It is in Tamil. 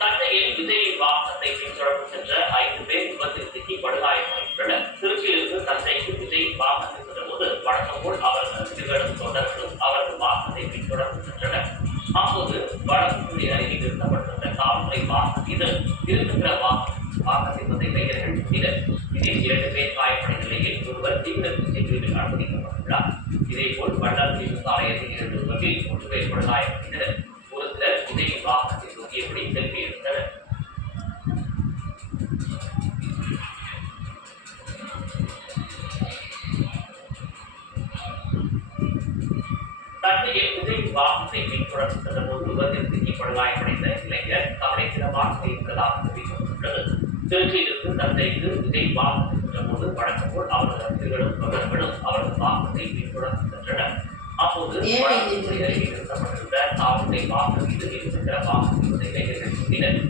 தஞ்சையில் விஜய் வாகனத்தை பின்தொடர்ந்து சென்ற 5 பேர் விபத்தில் சிக்கி படுகாயமடைந்துள்ளனர். திருச்சியிலிருந்து தஞ்சைக்கு விஜய் வாகனத்தில் சென்றபோது வழக்கம் போல் அவரது ரசிகர்களும் தொண்டர்களும் அவரது வாகனத்தை பின்தொடர்ந்து சென்றனர். அப்போது வடக்குடி அருகில் நிறுத்தப்பட்டிருந்த காவல்துறை வாகனம் மீது இருசக்கர வாகனத்தின் இளைஞர்கள் மோதினர். இதில் 2 பேர் காயமடைந்த நிலையில் ஒருவர் தீவிர சிகிச்சை பிரிவில் அனுமதிக்கப்பட்டுள்ளார். இதேபோல் வள்ளல் தீவு சாலையில் 2 விபத்தில் 3 பேர் படுகாயமடைந்தனர். ஒரு சிலர் விஜய் வாகனத்தில் தூக்கியபடி செல்வி எடுத்தனர். தஞ்சையில் விஜய் வாகனத்தை பின்தொடர்ந்து சென்றபோது விபத்தில் சிக்கி படுகாயமடைந்த இளைஞர் கவலைக்கிடமாக இருப்பதாக தெரிவிக்கப்பட்டுள்ளது. திருச்சியிலிருந்து தஞ்சைக்கு விஜய் வாகனத்தில் சென்றபோது வழக்கம் போல் அவரது ரசிகர்களும் தொண்டர்களும் அவரது வாகனத்தை பின்தொடர்ந்து சென்றனர். அப்போது அருகில் நிறுத்தப்பட்டிருந்த காவல்துறை வாகனம் மீது இருசக்கர வாகனத்தின் இளைஞர்கள் மோதினர்.